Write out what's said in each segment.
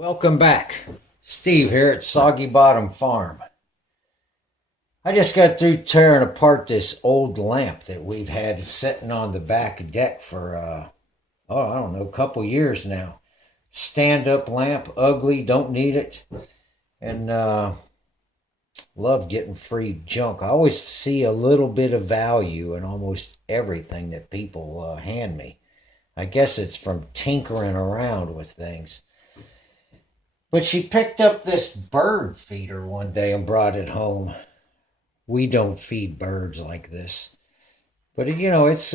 Welcome back. Steve here at Soggy Bottom Farm. I just got through tearing apart this old lamp that we've had sitting on the back deck for, I don't know, a couple years now. Stand-up lamp, ugly, don't need it. And love getting free junk. I always see a little bit of value in almost everything that people hand me. I guess it's from tinkering around with things. But she picked up this bird feeder one day and brought it home. We don't feed birds like this. But, it's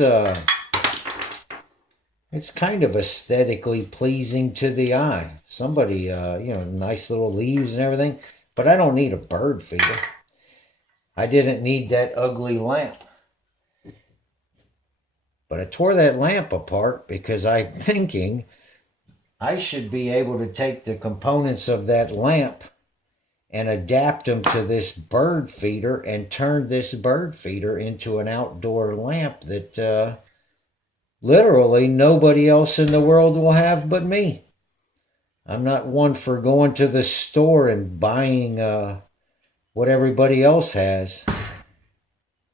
kind of aesthetically pleasing to the eye. Somebody, nice little leaves and everything. But I don't need a bird feeder. I didn't need that ugly lamp. But I tore that lamp apart because I'm thinking I should be able to take the components of that lamp and adapt them to this bird feeder and turn this bird feeder into an outdoor lamp that literally nobody else in the world will have but me. I'm not one for going to the store and buying what everybody else has.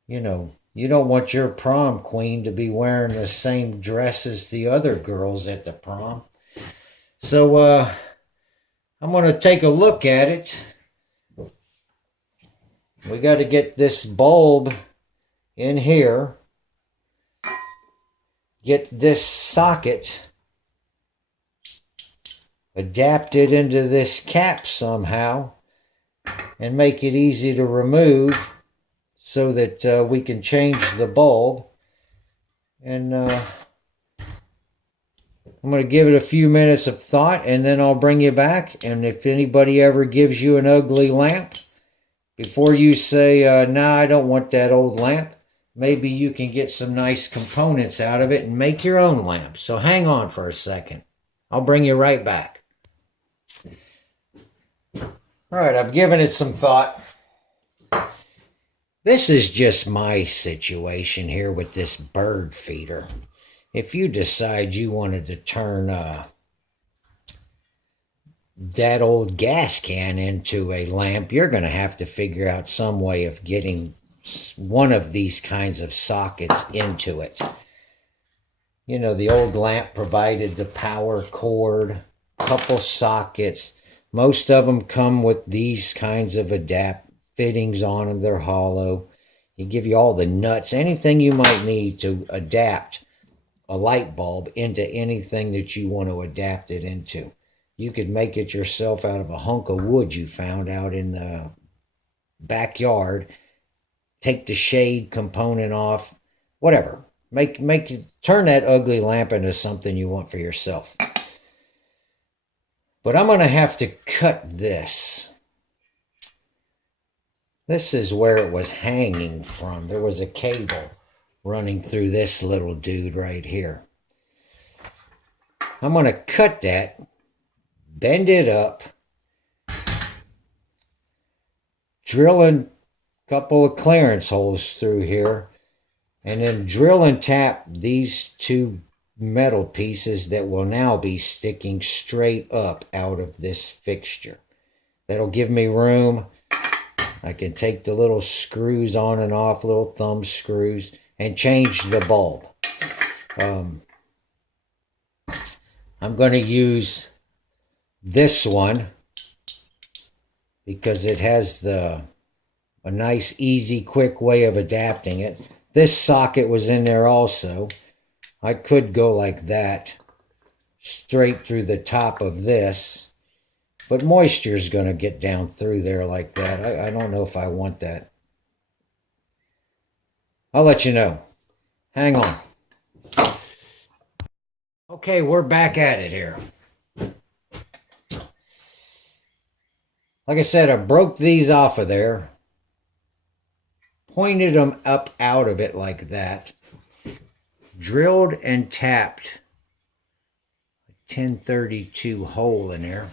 You don't want your prom queen to be wearing the same dress as the other girls at the prom. So I'm going to take a look at it. We got to get this bulb in here. Get this socket adapted into this cap somehow and make it easy to remove so that we can change the bulb. And I'm going to give it a few minutes of thought and then I'll bring you back. And if anybody ever gives you an ugly lamp, before you say, nah, I don't want that old lamp, maybe you can get some nice components out of it and make your own lamp. So hang on for a second. I'll bring you right back. All right, I've given it some thought. This is just my situation here with this bird feeder. If you decide you wanted to turn that old gas can into a lamp, you're going to have to figure out some way of getting one of these kinds of sockets into it. You know, the old lamp provided the power cord, couple sockets. Most of them come with these kinds of fittings on them. They're hollow. They give you all the nuts, anything you might need to adapt a light bulb into anything that you want to adapt it into. You could make it yourself out of a hunk of wood you found out in the backyard. Take the shade component off, whatever. Turn that ugly lamp into something you want for yourself. But I'm going to have to cut this. This is where it was hanging from. There was a cable running through this little dude right here. I'm going to cut that, bend it up, drill a couple of clearance holes through here, and then drill and tap these two metal pieces that will now be sticking straight up out of this fixture. That'll give me room. I can take the little screws on and off, little thumb screws, and change the bulb. I'm going to use this one because it has a nice, easy, quick way of adapting it. This socket was in there also. I could go like that, straight through the top of this, but moisture is going to get down through there like that. I don't know if I want that. I'll let you know. Hang on. Okay, we're back at it here. Like I said, I broke these off of there. Pointed them up out of it like that. Drilled and tapped a 1032 hole in there.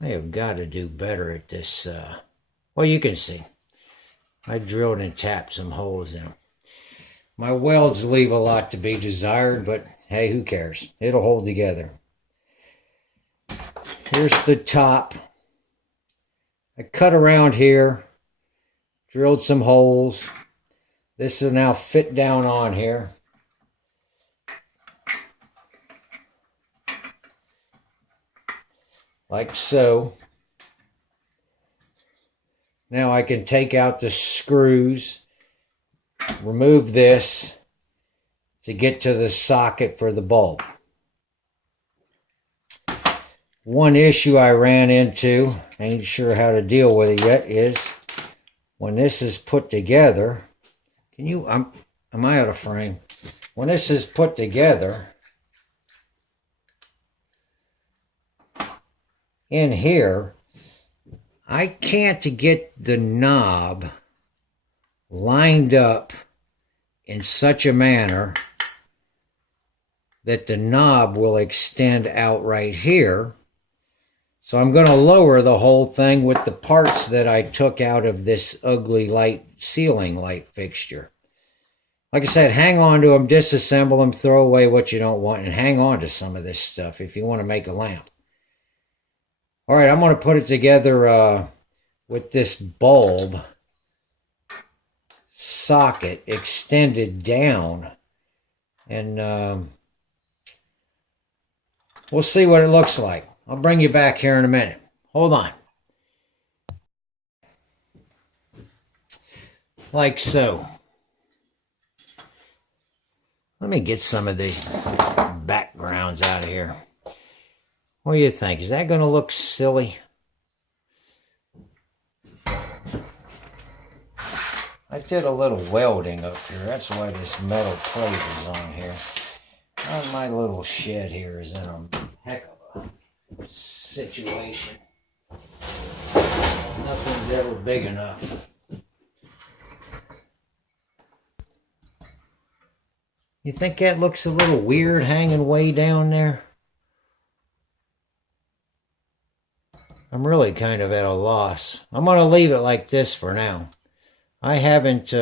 I have got to do better at this. Well, you can see. I drilled and tapped some holes in them. My welds leave a lot to be desired, but hey, who cares? It'll hold together. Here's the top. I cut around here, drilled some holes. This will now fit down on here. Like so. Now I can take out the screws, remove this to get to the socket for the bulb. One issue I ran into, ain't sure how to deal with it yet, is when this is put together, am I out of frame? When this is put together, in here, I can't get the knob lined up in such a manner that the knob will extend out right here. So I'm going to lower the whole thing with the parts that I took out of this ugly ceiling light fixture. Like I said, hang on to them, disassemble them, throw away what you don't want, and hang on to some of this stuff if you want to make a lamp. All right, I'm going to put it together with this bulb socket extended down, and we'll see what it looks like. I'll bring you back here in a minute. Hold on. Like so. Let me get some of these backgrounds out of here. What do you think? Is that going to look silly? I did a little welding up here. That's why this metal plate is on here. My little shed here is in a heck of a situation. Nothing's ever big enough. You think that looks a little weird hanging way down there? I'm really kind of at a loss. I'm going to leave it like this for now. I haven't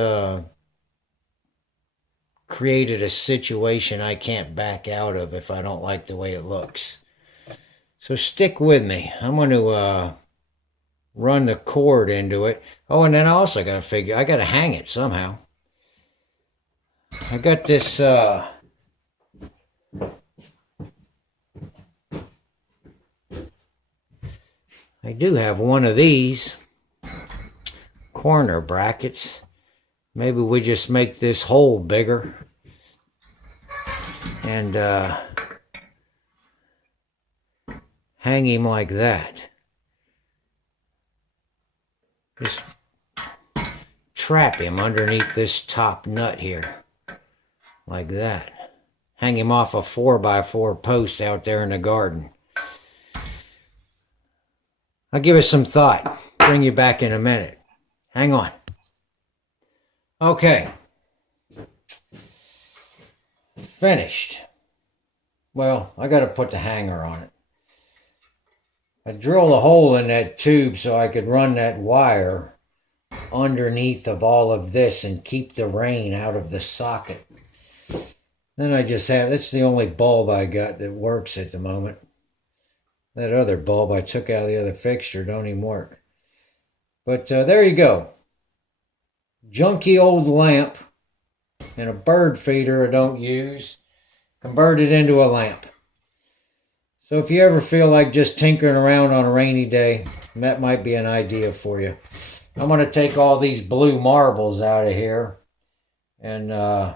created a situation I can't back out of if I don't like the way it looks. So stick with me. I'm going to run the cord into it. Oh, and then I also got to figure, I got to hang it somehow. I got this I do have one of these corner brackets. Maybe we just make this hole bigger and hang him like that. Just trap him underneath this top nut here. Like that. Hang him off a 4x4 post out there in the garden. I'll give it some thought. Bring you back in a minute. Hang on. Okay. Finished. Well, I got to put the hanger on it. I drilled a hole in that tube so I could run that wire underneath of all of this and keep the rain out of the socket. Then I just have, that's the only bulb I got that works at the moment. That other bulb I took out of the other fixture don't even work. But there you go. Junky old lamp and a bird feeder I don't use. Converted into a lamp. So if you ever feel like just tinkering around on a rainy day, that might be an idea for you. I'm going to take all these blue marbles out of here and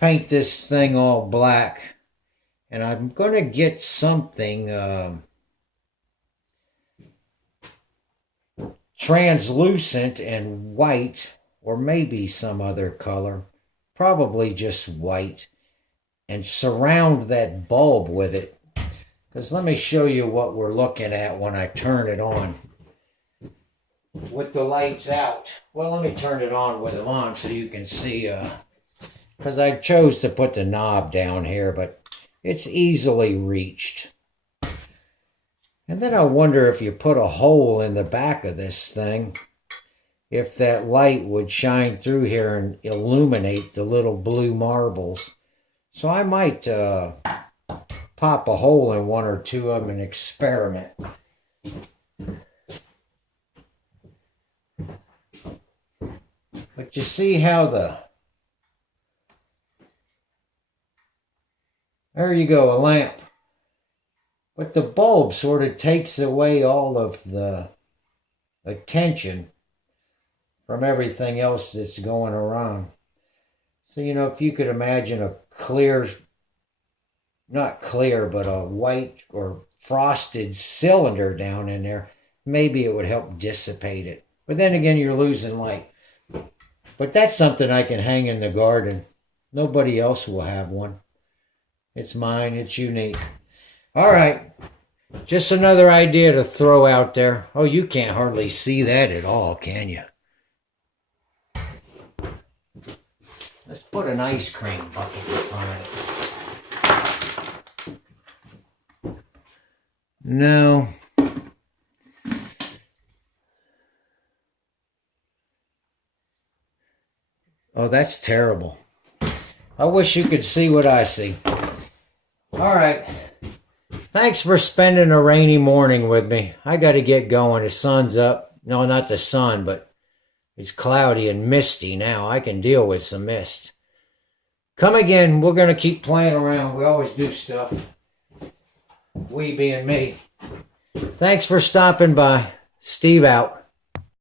paint this thing all black. And I'm going to get something translucent and white, or maybe some other color, probably just white, and surround that bulb with it. Because let me show you what we're looking at when I turn it on with the lights out. Well, let me turn it on with them on so you can see, because I chose to put the knob down here, but it's easily reached. And then I wonder if you put a hole in the back of this thing, if that light would shine through here and illuminate the little blue marbles. So I might pop a hole in one or two of them and experiment. But you see how there you go, a lamp. But the bulb sort of takes away all of the attention from everything else that's going around. So, you know, if you could imagine a clear, not clear, but a white or frosted cylinder down in there, maybe it would help dissipate it. But then again, you're losing light. But that's something I can hang in the garden. Nobody else will have one. It's mine. It's unique. All right. Just another idea to throw out there. Oh, you can't hardly see that at all, can you? Let's put an ice cream bucket in front of it. No. Oh, that's terrible. I wish you could see what I see. All right. Thanks for spending a rainy morning with me. I got to get going. The sun's up. No, not the sun, but it's cloudy and misty now. I can deal with some mist. Come again. We're going to keep playing around. We always do stuff. We being me. Thanks for stopping by. Steve out.